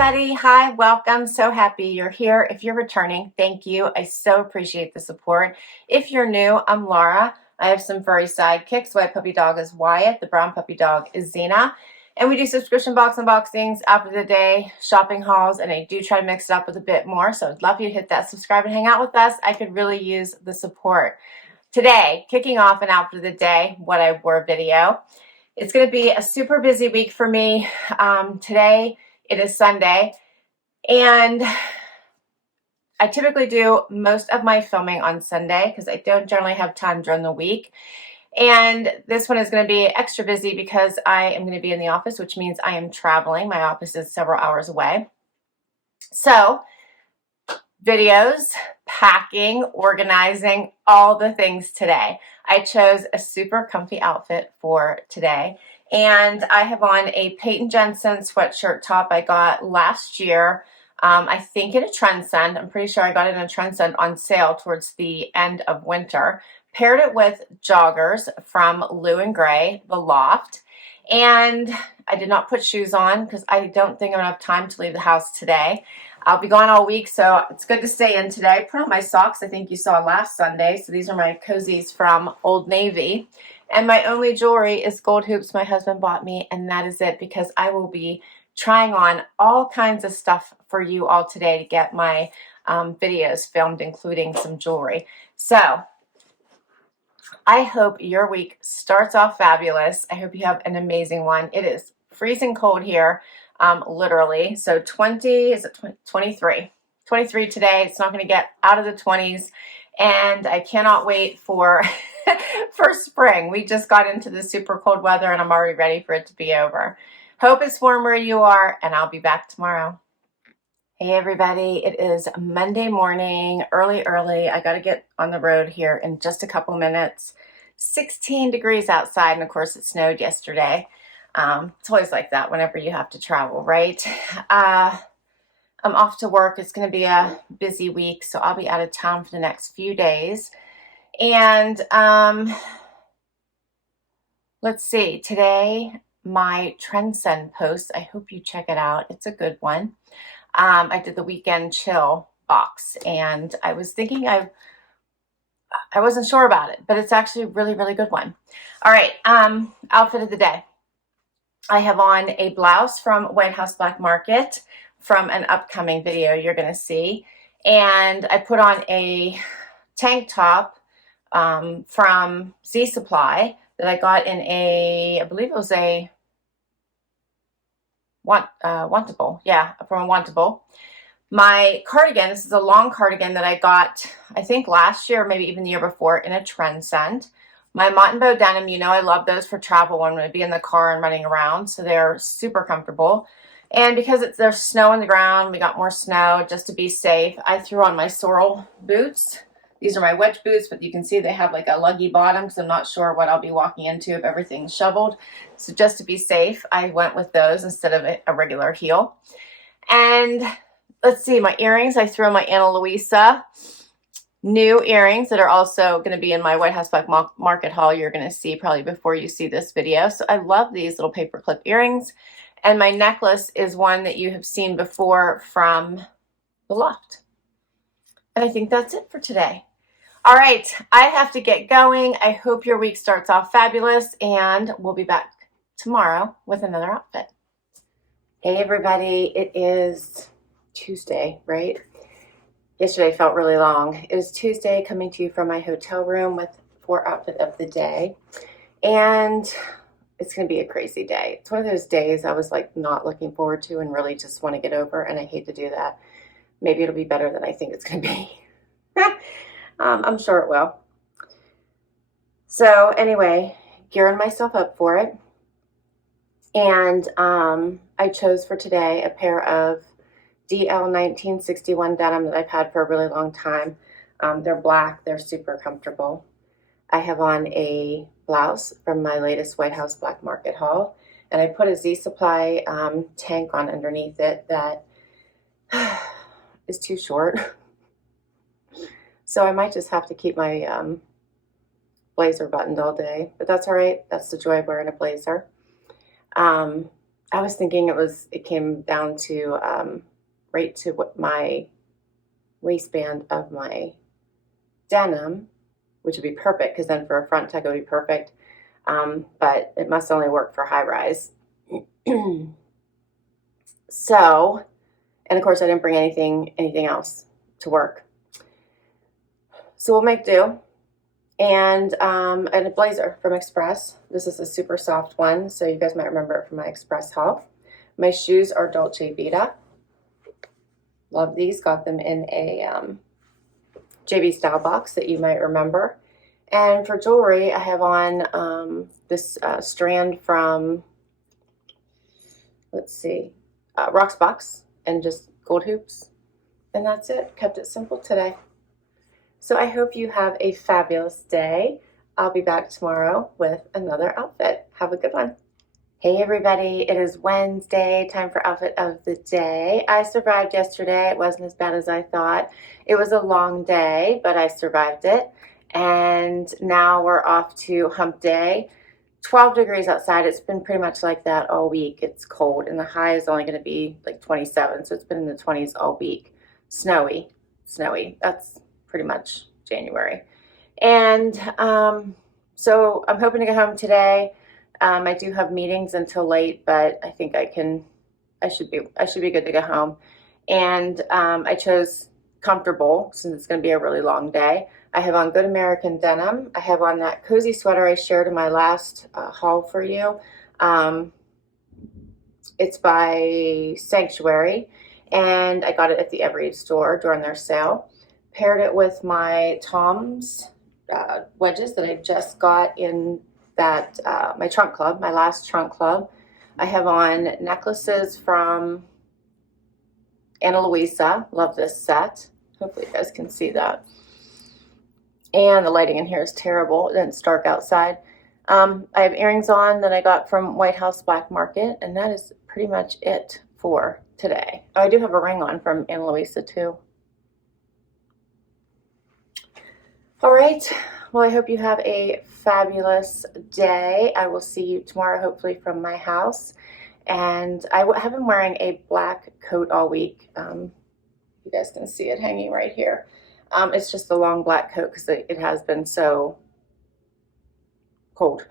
everybody. Hi, welcome. So happy you're here. If you're returning, thank you. I so appreciate the support. If you're new, I'm Laura. I have some furry sidekicks. White puppy dog is Wyatt. The brown puppy dog is Xena. And we do subscription box unboxings, after the day, shopping hauls, and I do try to mix it up with a bit more. So I'd love you to hit that subscribe and hang out with us. I could really use the support. Today, kicking off an after the day, what I wore video. It's going to be a super busy week for me. Today, it is Sunday, and I typically do most of my filming on Sunday because I don't generally have time during the week. And this one is going to be extra busy because I am going to be in the office, which means I am traveling. My office is several hours away. So, videos, packing, organizing, all the things today. I chose a super comfy outfit for today. And I have on a Peyton Jensen sweatshirt top I got last year, I think in a Trendsend. I'm pretty sure I got it in a Trendsend on sale towards the end of winter. Paired it with joggers from Lou & Grey, the Loft. And I did not put shoes on because I don't think I'm going to have time to leave the house today. I'll be gone all week, so it's good to stay in today. Put on my socks I think you saw last Sunday. So these are my cozies from Old Navy. And my only jewelry is gold hoops my husband bought me, and that is it because I will be trying on all kinds of stuff for you all today to get my videos filmed, including some jewelry. So I hope your week starts off fabulous. I hope you have an amazing one. It is freezing cold here, literally. So 23? 23 today. It's not going to get out of the 20s. And I cannot wait for for spring. We just got into the super cold weather and I'm already ready for it to be over. Hope it's warm where you are, and I'll be back tomorrow. Hey everybody, it is Monday morning, early. I got to get on the road here in just a couple minutes. 16 degrees outside, and of course it snowed yesterday. It's always like that whenever you have to travel, right? I'm off to work. It's going to be a busy week, so I'll be out of town for the next few days. And let's see, today my Trendsend post, I hope you check it out. It's a good one. I did the weekend chill box, and I was thinking I wasn't sure about it, but it's actually a really good one. All right, outfit of the day. I have on a blouse from White House Black Market from an upcoming video you're going to see, and I put on a tank top from Z Supply that I got in I believe it was a Wantable. Yeah, from a Wantable. My cardigan, this is a long cardigan that I got, I think last year, or maybe even the year before, in a Trendsend. My Mott and Bow denim, you know I love those for travel when I'm going to be in the car and running around, so they're super comfortable. And because there's snow on the ground, we got more snow, just to be safe, I threw on my sorrel boots. These are my wedge boots, but you can see they have like a luggy bottom, because I'm not sure what I'll be walking into if everything's shoveled. So just to be safe, I went with those instead of a regular heel. And let's see, my earrings, I threw on my Anna Luisa new earrings that are also going to be in my White House Black Market haul you're going to see probably before you see this video. So I love these little paper clip earrings. And my necklace is one that you have seen before from the Loft. And I think that's it for today. All right, I have to get going. I hope your week starts off fabulous, and we'll be back tomorrow with another outfit. Hey everybody, it is Tuesday, right? Yesterday felt really long. It is Tuesday, coming to you from my hotel room with for outfit of the day. And it's going to be a crazy day. It's one of those days I was like not looking forward to and really just want to get over, and I hate to do that. Maybe it'll be better than I think it's going to be. I'm sure it will. So anyway, gearing myself up for it. And I chose for today a pair of DL 1961 denim that I've had for a really long time. They're black. They're super comfortable. I have on a blouse from my latest White House Black Market haul. And I put a Z Supply tank on underneath it that is too short. So I might just have to keep my blazer buttoned all day. But that's all right. That's the joy of wearing a blazer. I was thinking it came down to right to what my waistband of my denim, which would be perfect because then for a front tuck it would be perfect. But it must only work for high rise. So, and of course I didn't bring anything else to work. So we'll make do. And a blazer from Express. This is a super soft one, so you guys might remember it from my Express haul. My shoes are Dolce Vita. Love these. Got them in a JB Stylebox that you might remember. And for jewelry, I have on this strand from, let's see, Rocksbox, and just gold hoops. And that's it. Kept it simple today. So I hope you have a fabulous day. I'll be back tomorrow with another outfit. Have a good one. Hey everybody, it is Wednesday, time for outfit of the day. I survived yesterday. It wasn't as bad as I thought. It was a long day, but I survived it. And now we're off to hump day. 12 degrees outside. It's been pretty much like that all week. It's cold, and the high is only going to be like 27, so it's been in the 20s all week. Snowy. That's pretty much January. And so I'm hoping to get home today. I do have meetings until late, but I think I should be good to go home. And I chose comfortable since it's going to be a really long day. I have on Good American denim. I have on that cozy sweater I shared in my last haul for you. It's by Sanctuary, and I got it at the Evereve store during their sale. Paired it with my Tom's wedges that I just got in that my trunk club, my last trunk club. I have on necklaces from Ana Luisa. Love this set. Hopefully you guys can see that. And the lighting in here is terrible. It's dark outside. I have earrings on that I got from White House Black Market, and that is pretty much it for today. Oh, I do have a ring on from Ana Luisa too. All right, well, I hope you have a fabulous day. I will see you tomorrow, hopefully from my house. And I have been wearing a black coat all week. You guys can see it hanging right here. It's just a long black coat because it has been so cold.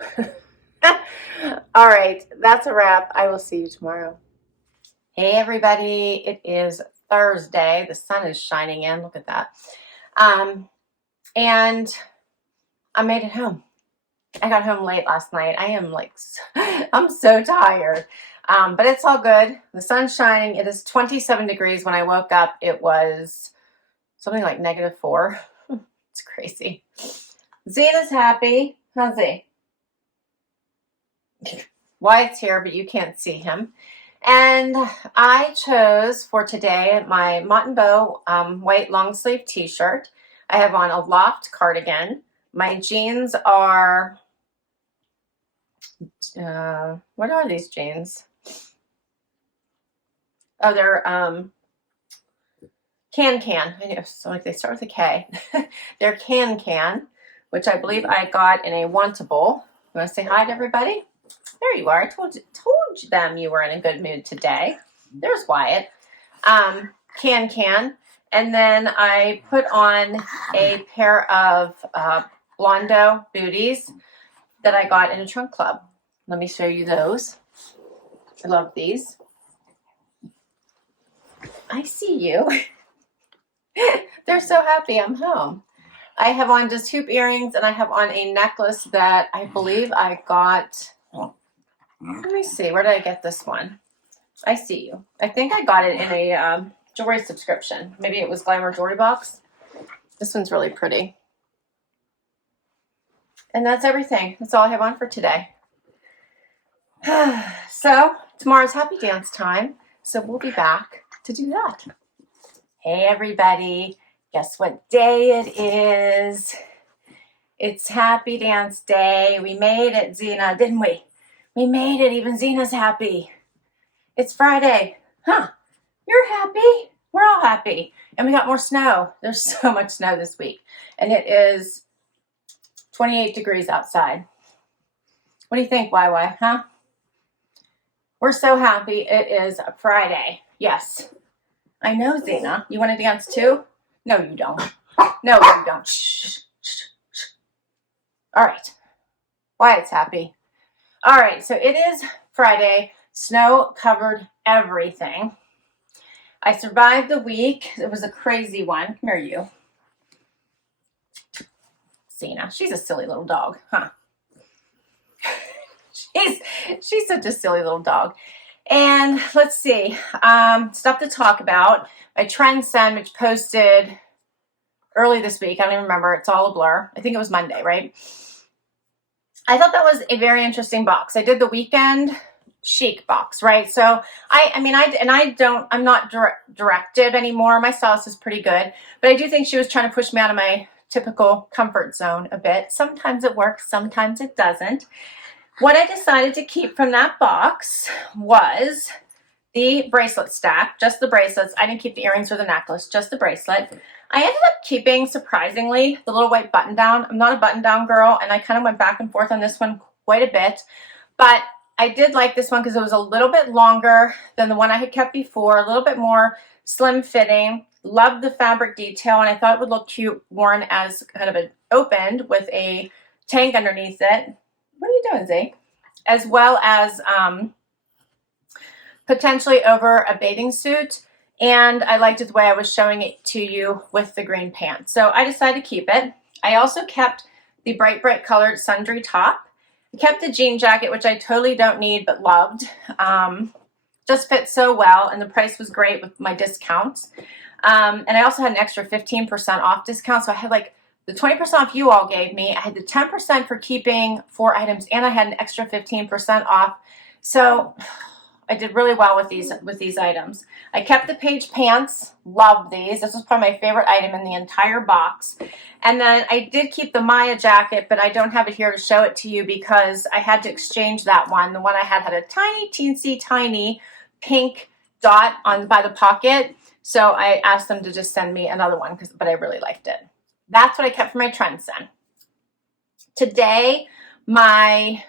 All right, that's a wrap. I will see you tomorrow. Hey, everybody. It is Thursday. The sun is shining in. Look at that. And I made it home. I got home late last night. I am like, I'm so tired. But it's all good. The sun's shining. It is 27 degrees. When I woke up, it was something like -4. It's crazy. Zena's happy. How's he? Wyatt's here, but you can't see him. And I chose for today my Mott & Bow white long sleeve t-shirt. I have on a Loft cardigan. My jeans are, what are these jeans? Oh, they're Kancan. I know, so like they start with a K. They're Kancan, which I believe I got in a Wantable. You want to say hi to everybody? There you are. I told them you were in a good mood today. There's Wyatt. Kancan. And then I put on a pair of Blondo booties that I got in a trunk club. Let me show you those. I love these. I see you. They're so happy I'm home. I have on just hoop earrings, and I have on a necklace that I believe I got. Let me see. Where did I get this one? I see you. I think I got it in a jewelry subscription. Maybe it was Glamour Jewelry Box. This one's really pretty. And that's everything. That's all I have on for today. So tomorrow's happy dance time. So we'll be back to do that. Hey everybody. Guess what day it is? It's happy dance day. We made it, Zena, didn't we? We made it. Even Zena's happy. It's Friday. Huh? You're happy. We're all happy. And we got more snow. There's so much snow this week. And it is 28 degrees outside. What do you think, YY, huh? We're so happy it is Friday. Yes. I know, Zena. You want to dance too? No, you don't. No, you don't. Shh, shh, shh. All right. Wyatt's happy. All right, so it is Friday. Snow covered everything. I survived the week. It was a crazy one. Come here, you. Zena. She's a silly little dog, huh? She's such a silly little dog. And let's see, stuff to talk about. My Trendsend, which posted early this week. I don't even remember. It's all a blur. I think it was Monday, right? I thought that was a very interesting box. I did the weekend chic box, right? So I'm not directive anymore. My stylist is pretty good, but I do think she was trying to push me out of my typical comfort zone a bit. Sometimes it works, sometimes it doesn't. What I decided to keep from that box was the bracelet stack, just the bracelets. I didn't keep the earrings or the necklace, just the bracelet. I ended up keeping, surprisingly, the little white button down. I'm not a button down girl, and I kind of went back and forth on this one quite a bit, but I did like this one because it was a little bit longer than the one I had kept before, a little bit more slim fitting. Loved the fabric detail, and I thought it would look cute worn as kind of an opened with a tank underneath it. What are you doing, Zay? As well as potentially over a bathing suit. And I liked it the way I was showing it to you with the green pants. So I decided to keep it. I also kept the bright colored sundry top. I kept the jean jacket, which I totally don't need but loved. Just fit so well, and the price was great with my discounts. And I also had an extra 15% off discount. So I had like the 20% off you all gave me. I had the 10% for keeping 4 items, and I had an extra 15% off. So I did really well with these items. I kept the page pants. Love these. This was probably my favorite item in the entire box. And then I did keep the Maya jacket, but I don't have it here to show it to you because I had to exchange that one. The one I had a tiny, teensy, tiny pink dot by the pocket. So I asked them to just send me another one, but I really liked it. That's what I kept for my Trendsend. Today, my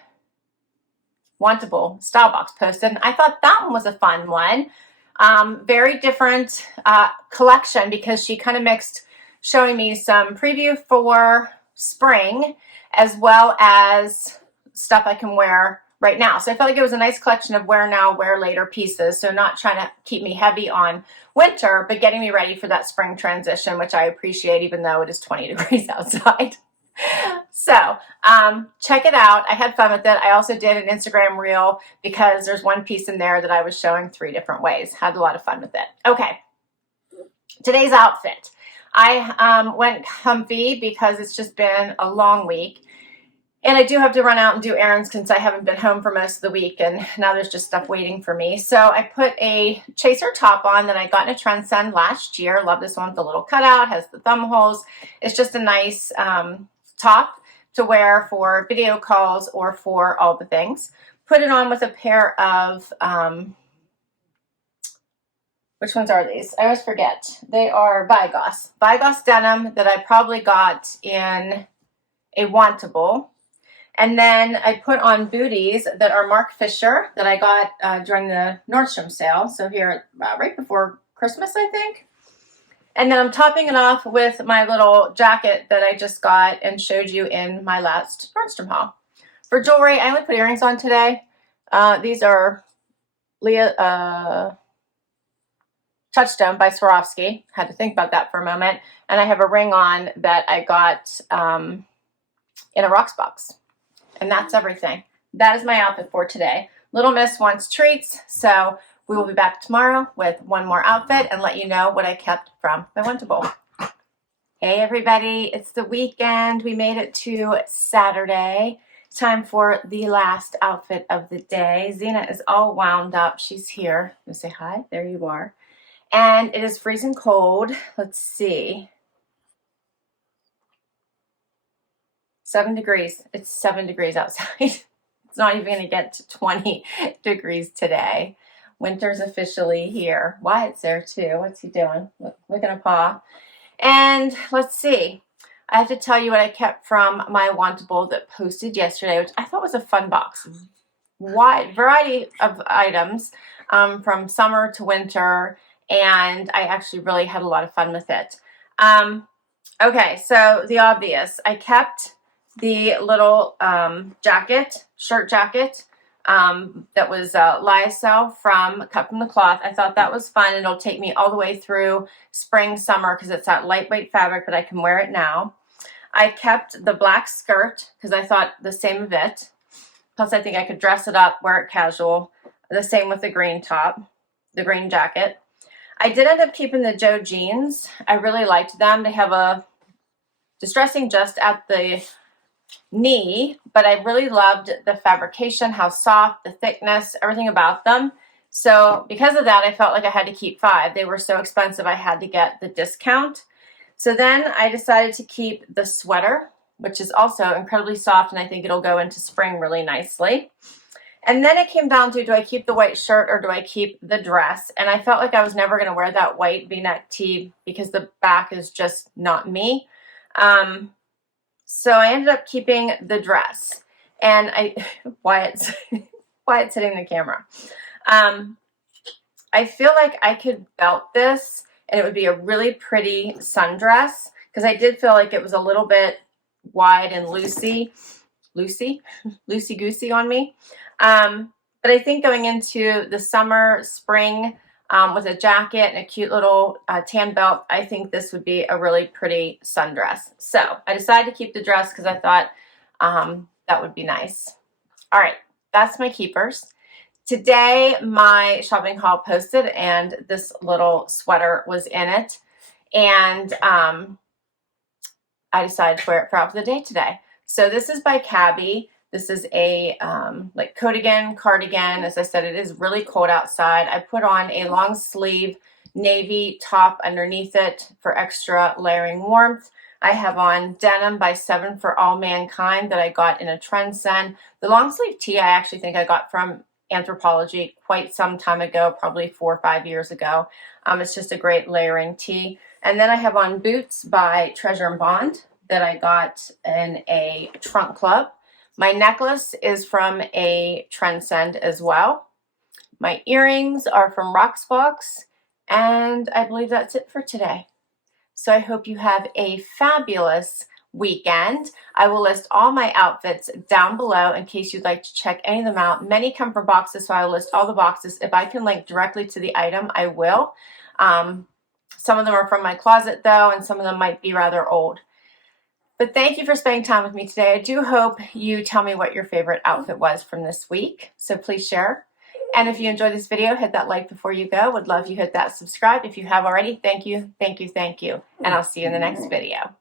Wantable Stylebox posted, and I thought that one was a fun one. Very different collection because she kind of mixed showing me some preview for spring as well as stuff I can wear right now. So I felt like it was a nice collection of wear now, wear later pieces. So not trying to keep me heavy on winter, but getting me ready for that spring transition, which I appreciate even though it is 20 degrees outside. So check it out. I had fun with it. I also did an Instagram reel because there's one piece in there that I was showing 3 different ways. Had a lot of fun with it. Okay, today's outfit. I went comfy because it's just been a long week. And I do have to run out and do errands since I haven't been home for most of the week, and now there's just stuff waiting for me. So I put a chaser top on that I got in a Trendsend last year. Love this one with the little cutout, has the thumb holes. It's just a nice top to wear for video calls or for all the things. Put it on with a pair of, which ones are these? I always forget. They are Vigoss denim that I probably got in a Wantable. And then I put on booties that are Mark Fisher that I got during the Nordstrom sale. So here, right before Christmas, I think. And then I'm topping it off with my little jacket that I just got and showed you in my last Nordstrom haul. For jewelry, I only put earrings on today. These are Touchstone by Swarovski. Had to think about that for a moment. And I have a ring on that I got in a Rocksbox. And that's everything. That is my outfit for today. Little Miss wants treats, so we will be back tomorrow with one more outfit and let you know what I kept from my Wantable. Hey everybody, it's the weekend. We made it to Saturday. Time for the last outfit of the day. Zena is all wound up. She's here. You say hi. There you are. And it is freezing cold. Let's see. 7 degrees. It's 7 degrees outside. It's not even going to get to 20 degrees today. Winter's officially here. Wyatt's there too. What's he doing? Look at a paw. And let's see. I have to tell you what I kept from my Wantable that posted yesterday, which I thought was a fun box. wide variety of items from summer to winter, and I actually really had a lot of fun with it. Okay, so the obvious. I kept the little shirt jacket that was lyocell cut from the cloth. I thought that was fun. It'll take me all the way through spring, summer, because it's that lightweight fabric, but I can wear it now. I kept the black skirt because I thought the same of it. Plus, I think I could dress it up, wear it casual. The same with the green top, the green jacket. I did end up keeping the Joe jeans. I really liked them. They have a distressing just at the knee, but I really loved the fabrication, how soft, the thickness, everything about them. So because of that, I felt like I had to keep 5. They were so expensive, I had to get the discount. So then I decided to keep the sweater, which is also incredibly soft, and I think it'll go into spring really nicely. And then it came down to, do I keep the white shirt or do I keep the dress? And I felt like I was never going to wear that white V-neck tee because the back is just not me. So I ended up keeping the dress. And Wyatt's hitting the camera. I feel like I could belt this and it would be a really pretty sundress, because I did feel like it was a little bit wide and loosey-goosey on me. But I think going into the summer, spring, with a jacket and a cute little tan belt, I think this would be a really pretty sundress. So I decided to keep the dress because I thought that would be nice. All right, that's my keepers. Today, my shopping haul posted, and this little sweater was in it. And I decided to wear it for out for the day today. So this is by Cabi. This is a like cardigan. As I said, it is really cold outside. I put on a long sleeve navy top underneath it for extra layering warmth. I have on denim by 7 for All Mankind that I got in a Trendsend. The long sleeve tee I actually think I got from Anthropologie quite some time ago, probably 4 or 5 years ago. It's just a great layering tee. And then I have on boots by Treasure & Bond that I got in a trunk club. My necklace is from a Trendsend as well. My earrings are from Rocksbox. And I believe that's it for today. So I hope you have a fabulous weekend. I will list all my outfits down below in case you'd like to check any of them out. Many come from boxes, so I will list all the boxes. If I can link directly to the item, I will. Some of them are from my closet though, and some of them might be rather old. But thank you for spending time with me today. I do hope you tell me what your favorite outfit was from this week. So please share. And if you enjoyed this video, hit that like before you go. Would love you hit that subscribe. If you have already, thank you, thank you, thank you. And I'll see you in the next video.